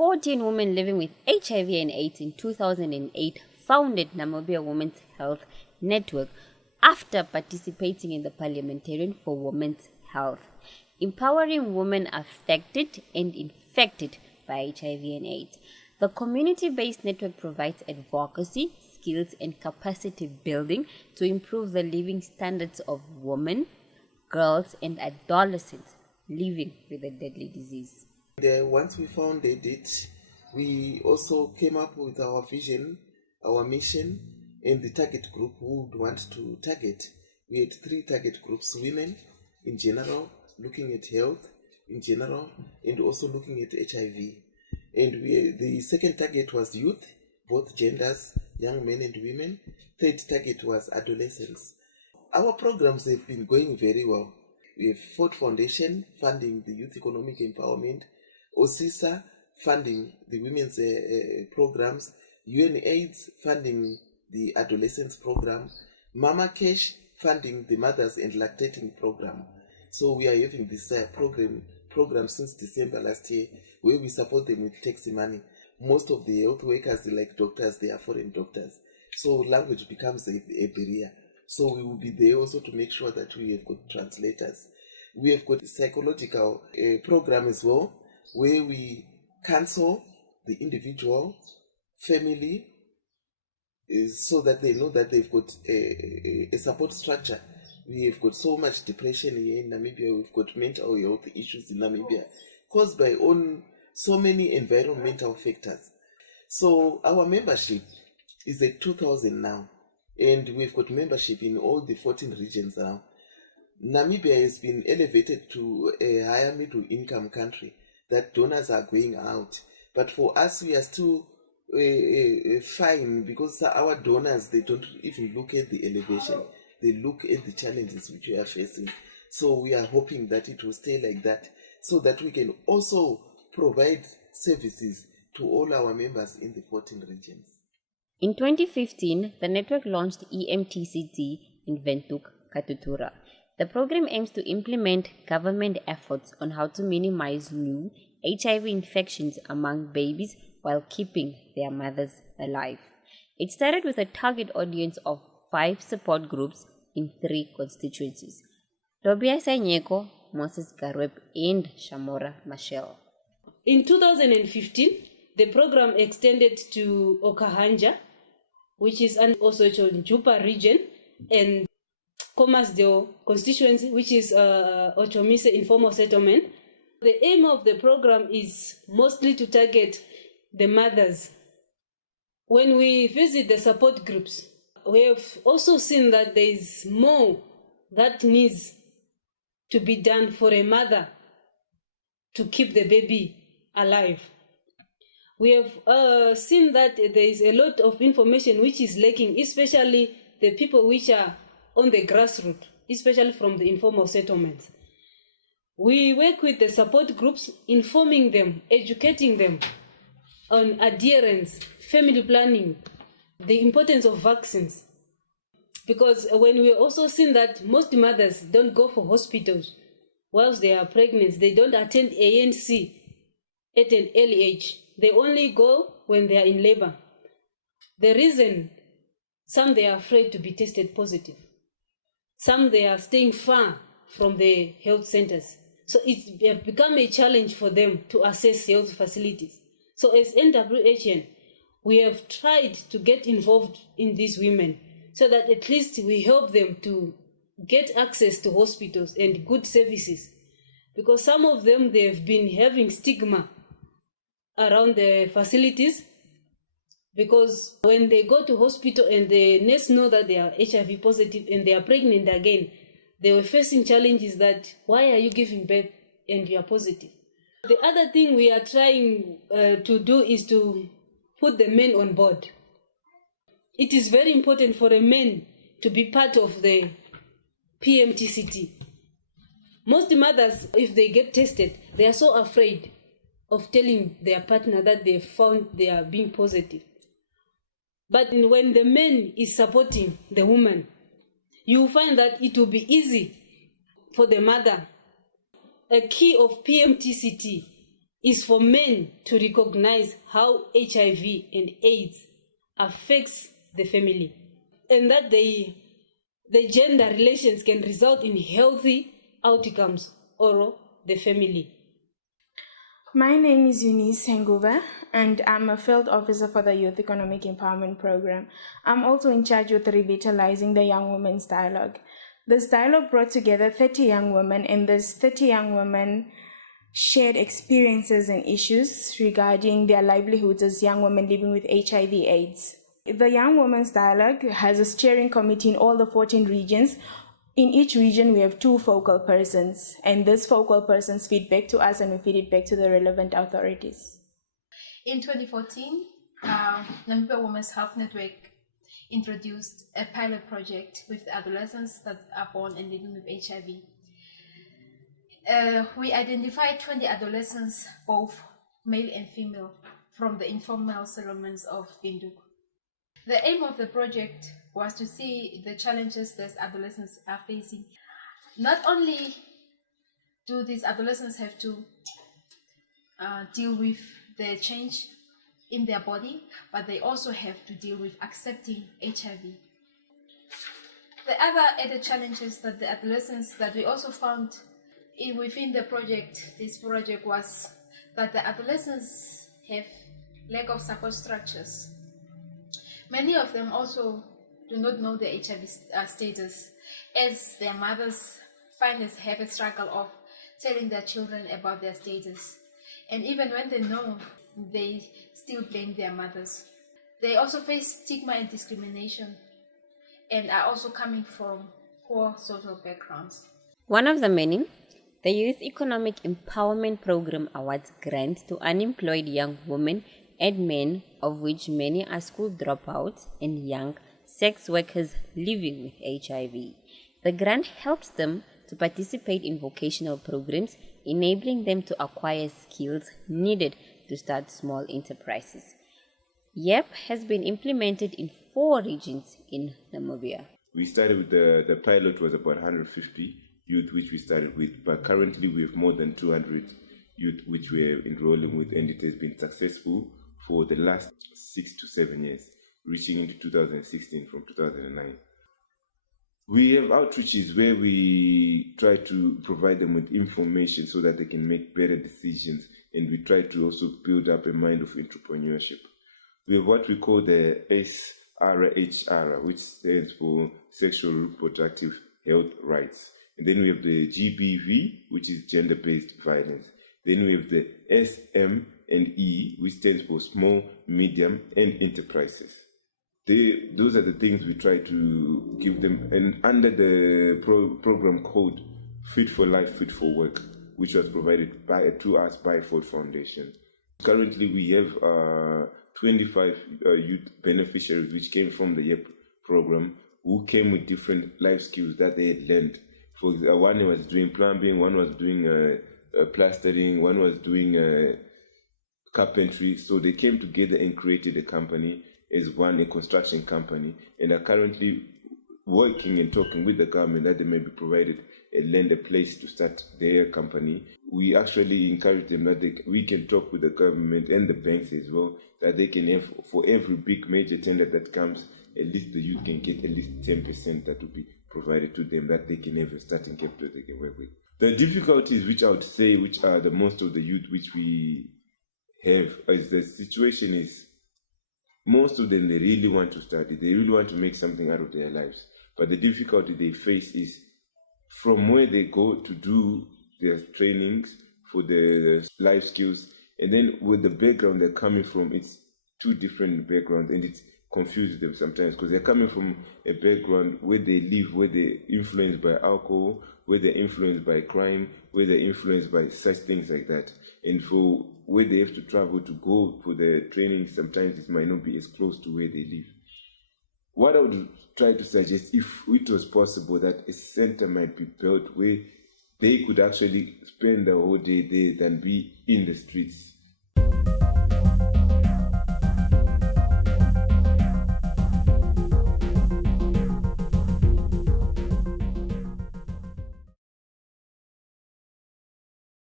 14 women living with HIV and AIDS in 2008 founded Namibia Women's Health Network after participating in the Parliamentarian for Women's Health, empowering women affected and infected by HIV and AIDS. The community-based network provides advocacy, skills, and capacity building to improve the living standards of women, girls, and adolescents living with a deadly disease. Once we founded it, we also came up with our vision, our mission, and the target group who would want to target. We had 3 target groups: women in general, looking at health in general, and also looking at HIV. And the second target was youth, both genders, young men and women. Third target was adolescents. Our programs have been going very well. We have Ford Foundation funding the youth economic empowerment, OSISA funding the women's programs, UNAIDS funding the adolescents program, Mama Cash funding the mothers and lactating program. So we are having this program since December last year, where we support them with taxi money. Most of the health workers, like doctors, they are foreign doctors. So language becomes a barrier. So we will be there also to make sure that we have got translators. We have got a psychological program as well, where we counsel the individual, family, so that they know that they've got a support structure. We have got so much depression here in Namibia. We've got mental health issues in Namibia caused by so many environmental factors. So our membership is at 2,000 now, and we've got membership in all the 14 regions now. Namibia has been elevated to a higher middle income country, that donors are going out. But for us, we are still fine, because our donors, they don't even look at the elevation. They look at the challenges which we are facing. So we are hoping that it will stay like that, so that we can also provide services to all our members in the 14 regions. In 2015, the network launched EMTCT in Windhoek, Katutura. The program aims to implement government efforts on how to minimize new HIV infections among babies while keeping their mothers alive. It started with a target audience of 5 support groups in 3 constituencies: Tobiasa Nyeko, Moses Garweb, and Shamora Machel. In 2015, the program extended to Okahanja, which is also in Jupa region, and Comasdale constituency, which is Ochomise informal settlement. The aim of the program is mostly to target the mothers. When we visit the support groups, we have also seen that there is more that needs to be done for a mother to keep the baby alive. We have seen that there is a lot of information which is lacking, especially the people which are on the grassroots, especially from the informal settlements. We work with the support groups, informing them, educating them on adherence, family planning, the importance of vaccines. Because when we also seen that most mothers don't go for hospitals whilst they are pregnant, they don't attend ANC at an early age. They only go when they are in labor. The reason, some they are afraid to be tested positive. Some they are staying far from the health centers. So it's become a challenge for them to access health facilities. So as NWHN, we have tried to get involved in these women so that at least we help them to get access to hospitals and good services. Because some of them, they've been having stigma around the facilities, because when they go to hospital and the nurse know that they are HIV positive and they are pregnant again, they were facing challenges that, why are you giving birth and you are positive? The other thing we are trying to do is to put the men on board. It is very important for a man to be part of the PMTCT. Most mothers, if they get tested, they are so afraid of telling their partner that they found they are being positive. But when the man is supporting the woman, you will find that it will be easy for the mother. A key of PMTCT is for men to recognize how HIV and AIDS affects the family, and that the gender relations can result in healthy outcomes or the family. My name is Eunice Hunguva, and I'm a field officer for the Youth Economic Empowerment Program. I'm also in charge with revitalizing the Young Women's Dialogue. This dialogue brought together 30 young women, and these 30 young women shared experiences and issues regarding their livelihoods as young women living with HIV/AIDS. The Young Women's Dialogue has a steering committee in all the 14 regions. In each region, we have 2 focal persons, and these focal persons feed back to us and we feed it back to the relevant authorities. In 2014, Namibia Women's Health Network introduced a pilot project with adolescents that are born and living with HIV. We identified 20 adolescents, both male and female, from the informal settlements of Windhoek. The aim of the project was to see the challenges that adolescents are facing. Not only do these adolescents have to deal with the change in their body, but they also have to deal with accepting HIV. The other added challenges that the adolescents that we also found within the project, this project, was that the adolescents have lack of support structures. Many of them also do not know their HIV status, as their mothers have a struggle of telling their children about their status. And even when they know, they still blame their mothers. They also face stigma and discrimination and are also coming from poor social backgrounds. One of the many, the Youth Economic Empowerment Program awards grants to unemployed young women and men, of which many are school dropouts and young sex workers living with HIV. The grant helps them to participate in vocational programs, enabling them to acquire skills needed to start small enterprises. YEEP has been implemented in 4 regions in Namibia. We started with the pilot was about 150 youth which we started with, but currently we have more than 200 youth which we are enrolling with, and it has been successful for the last 6 to 7 years, reaching into 2016 from 2009. We have outreaches where we try to provide them with information so that they can make better decisions, and we try to also build up a mind of entrepreneurship. We have what we call the SRHR, which stands for Sexual Reproductive Health Rights. And then we have the GBV, which is Gender-Based Violence. Then we have the SM&E, which stands for Small, Medium, and Enterprises. Those are the things we try to give them. And under the program code Fit for Life, Fit for Work, which was provided to us by Ford Foundation. Currently, we have 25 youth beneficiaries which came from the YEEP program, who came with different life skills that they had learned. For one was doing plumbing, one was doing plastering, one was doing carpentry. So they came together and created a company as a construction company, and are currently working and talking with the government that they may be provided a place to start their company. We actually encourage them that we can talk with the government and the banks as well, that they can have, for every big major tender that comes, at least the youth can get at least 10% that will be provided to them, that they can have a starting capital they can work with. The difficulties which I would say, which are the most of the youth which we have, is the situation is, most of them, they really want to study, they really want to make something out of their lives. But the difficulty they face is from where they go to do their trainings for the life skills, and then with the background they're coming from, it's 2 different backgrounds, and it confuses them sometimes because they're coming from a background where they live, where they're influenced by alcohol, where they're influenced by crime, where they're influenced by such things like that. And for where they have to travel to go for the training, sometimes it might not be as close to where they live. What I would try to suggest, if it was possible, that a center might be built where they could actually spend the whole day there than be in the streets.